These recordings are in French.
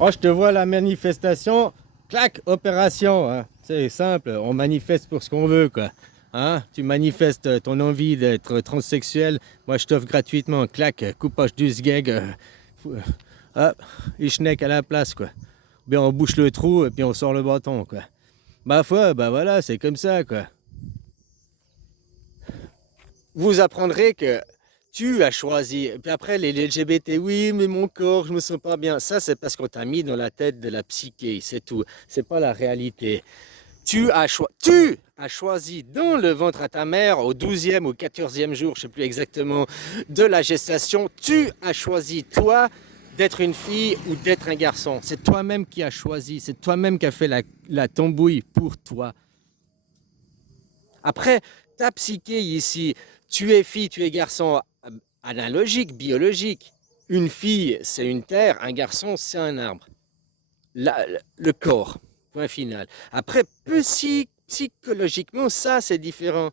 Oh, je te vois la manifestation, clac, opération, hein. C'est simple, on manifeste pour ce qu'on veut, quoi. Hein? Tu manifestes ton envie d'être transsexuel, moi je t'offre gratuitement, clac, coupage du sgeg, hop, schneck à la place, quoi. Bien on bouche le trou et puis on sort le bâton, quoi. Ma foi, bah voilà, c'est comme ça, quoi. Vous apprendrez que tu as choisi. Et puis après, les LGBT, oui, mais mon corps, je me sens pas bien. Ça, c'est parce qu'on t'a mis dans la tête de la psyché, c'est tout. C'est pas la réalité. Tu as choisi dans le ventre à ta mère, au 12e ou 14e jour, je sais plus exactement, de la gestation, tu as choisi, toi, d'être une fille ou d'être un garçon. C'est toi-même qui as choisi, c'est toi-même qui as fait la tambouille pour toi. Après, ta psyché ici, tu es fille, tu es garçon, analogique, biologique. Une fille, c'est une terre, un garçon, c'est un arbre. Le corps, point final. Après, psychologiquement, ça, c'est différent.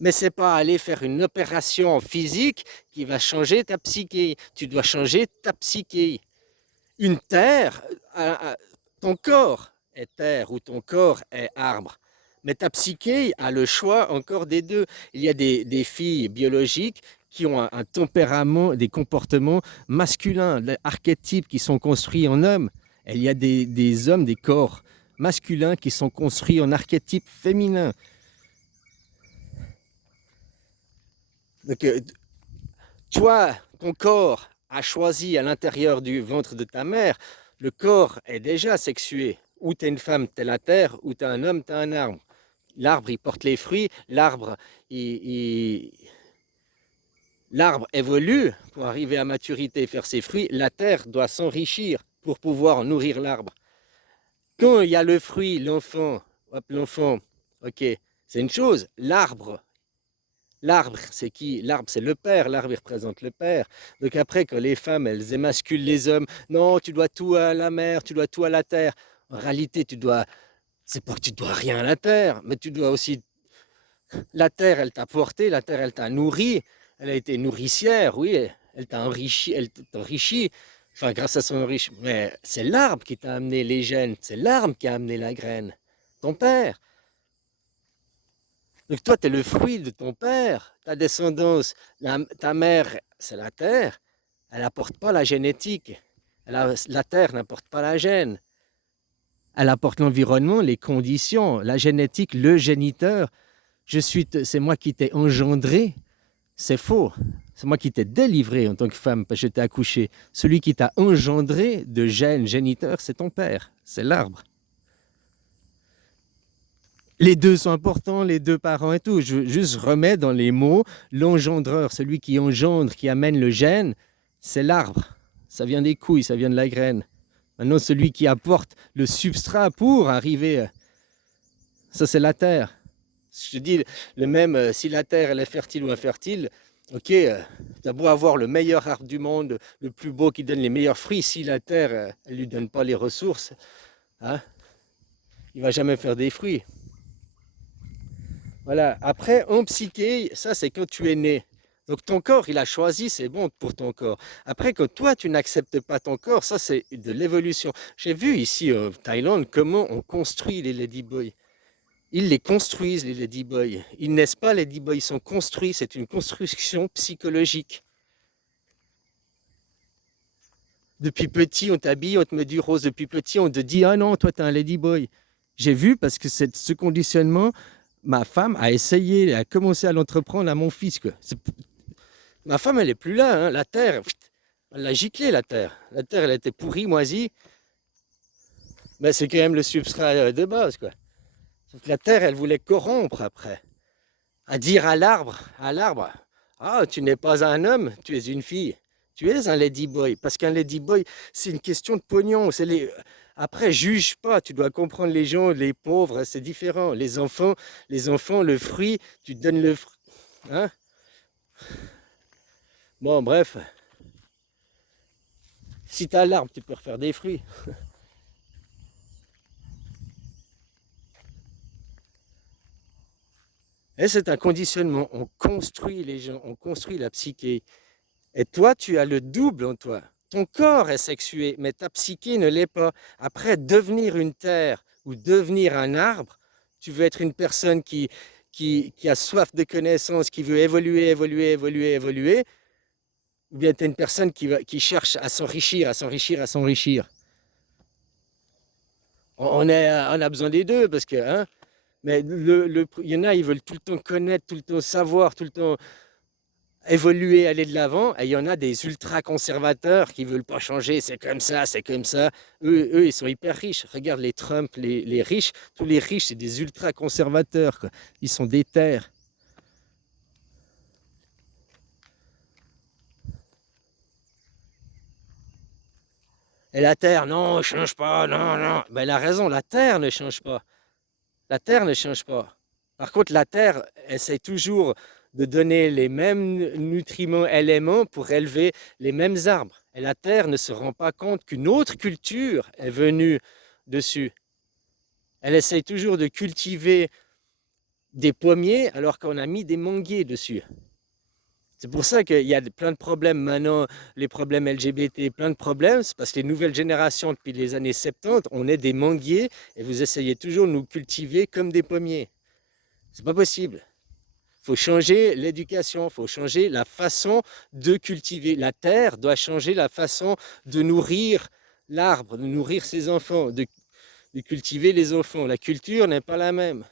Mais c'est pas aller faire une opération physique qui va changer ta psyché. Tu dois changer ta psyché. Une terre, ton corps est terre ou ton corps est arbre. Mais ta psyché a le choix encore des deux. Il y a des filles biologiques qui ont un tempérament, des comportements masculins, des archétypes qui sont construits en hommes. Et il y a des hommes, des corps masculins qui sont construits en archétypes féminins. Donc, toi, ton corps a choisi à l'intérieur du ventre de ta mère, le corps est déjà sexué. Ou t'es une femme, t'es la terre, ou t'es un homme, t'es un arbre. L'arbre, il porte les fruits, l'arbre évolue pour arriver à maturité et faire ses fruits. La terre doit s'enrichir pour pouvoir nourrir l'arbre. Quand il y a le fruit, l'enfant, ok, c'est une chose. L'arbre, c'est qui? L'arbre, c'est le père. L'arbre, il représente le père. Donc après, quand les femmes, elles émasculent les hommes, non, tu dois tout à la mer, tu dois tout à la terre. En réalité, c'est pas que tu dois rien à la terre, mais tu dois aussi, la terre, elle t'a porté, la terre, elle t'a nourri, elle a été nourricière, oui, elle t'a enrichi, enfin, grâce à son enrichissement. Mais c'est l'arbre qui t'a amené les gènes, c'est l'arbre qui a amené la graine. Ton père. Donc toi, tu es le fruit de ton père, ta descendance. Ta mère, c'est la terre. Elle n'apporte pas la génétique. La terre n'apporte pas la gène. Elle apporte l'environnement, les conditions, la génétique, le géniteur. C'est moi qui t'ai engendré. C'est faux. C'est moi qui t'ai délivré en tant que femme parce que je t'ai accouché. Celui qui t'a engendré de gène, géniteur, c'est ton père. C'est l'arbre. Les deux sont importants, les deux parents et tout. Je juste remets dans les mots l'engendreur, celui qui engendre, qui amène le gène, c'est l'arbre. Ça vient des couilles, ça vient de la graine. Maintenant, celui qui apporte le substrat pour arriver, ça c'est la terre. Je te dis, le même, si la terre elle est fertile ou infertile, ok, t'as beau avoir le meilleur arbre du monde, le plus beau qui donne les meilleurs fruits, si la terre, elle lui donne pas les ressources, hein, il va jamais faire des fruits. Voilà. Après, en psyché, ça c'est quand tu es né. Donc ton corps, il a choisi, c'est bon pour ton corps. Après, quand toi, tu n'acceptes pas ton corps, ça c'est de l'évolution. J'ai vu ici en Thaïlande comment on construit les ladyboys. Ils les construisent, les ladyboys. Ils naissent pas ladyboys, ils sont construits. C'est une construction psychologique. Depuis petit, on t'habille, on te met du rose. Depuis petit, on te dit, ah non, toi, t'es un ladyboy. J'ai vu parce que ce conditionnement, ma femme a essayé, elle a commencé à l'entreprendre à mon fils. Quoi. Ma femme, elle est plus là. Hein. La terre, elle l'a giclée, la terre. La terre, elle était pourrie, moisie. Mais c'est quand même le substrat de base. Quoi. Sauf que la terre, elle voulait corrompre après. À dire à l'arbre, ah, tu n'es pas un homme, tu es une fille. Tu es un ladyboy. Parce qu'un ladyboy, c'est une question de pognon. Après, juge pas. Tu dois comprendre les gens, les pauvres, c'est différent. Les enfants, le fruit, tu donnes le fruit. Hein. Bon, bref. Si tu as l'arbre, tu peux refaire des fruits. Et c'est un conditionnement. On construit les gens, on construit la psyché. Et toi, tu as le double en toi. ton corps est sexué, mais ta psyché ne l'est pas. Après, devenir une terre ou devenir un arbre, tu veux être une personne qui a soif de connaissances, qui veut évoluer, évoluer, évoluer, évoluer, ou bien tu es une personne qui cherche à s'enrichir, à s'enrichir, à s'enrichir. On a besoin des deux parce que, hein, mais il y en a, ils veulent tout le temps connaître, tout le temps savoir, tout le temps évoluer, aller de l'avant. Et il y en a des ultra conservateurs qui veulent pas changer, c'est comme ça, c'est comme ça. Eux, ils sont hyper riches. Regarde les Trump, les riches, tous les riches, c'est des ultra conservateurs, quoi. Ils sont déter. Et la Terre, non, ne change pas, non, non. Ben, elle a raison, la Terre ne change pas. La Terre ne change pas. Par contre, la Terre essaie toujours de donner les mêmes nutriments, éléments pour élever les mêmes arbres. Et la Terre ne se rend pas compte qu'une autre culture est venue dessus. Elle essaie toujours de cultiver des pommiers alors qu'on a mis des manguiers dessus. C'est pour ça qu'il y a plein de problèmes maintenant, les problèmes LGBT, plein de problèmes, c'est parce que les nouvelles générations depuis les années 70, on est des manguiers et vous essayez toujours de nous cultiver comme des pommiers. C'est pas possible. Il faut changer l'éducation, il faut changer la façon de cultiver. La terre doit changer la façon de nourrir l'arbre, de nourrir ses enfants, de cultiver les enfants. La culture n'est pas la même.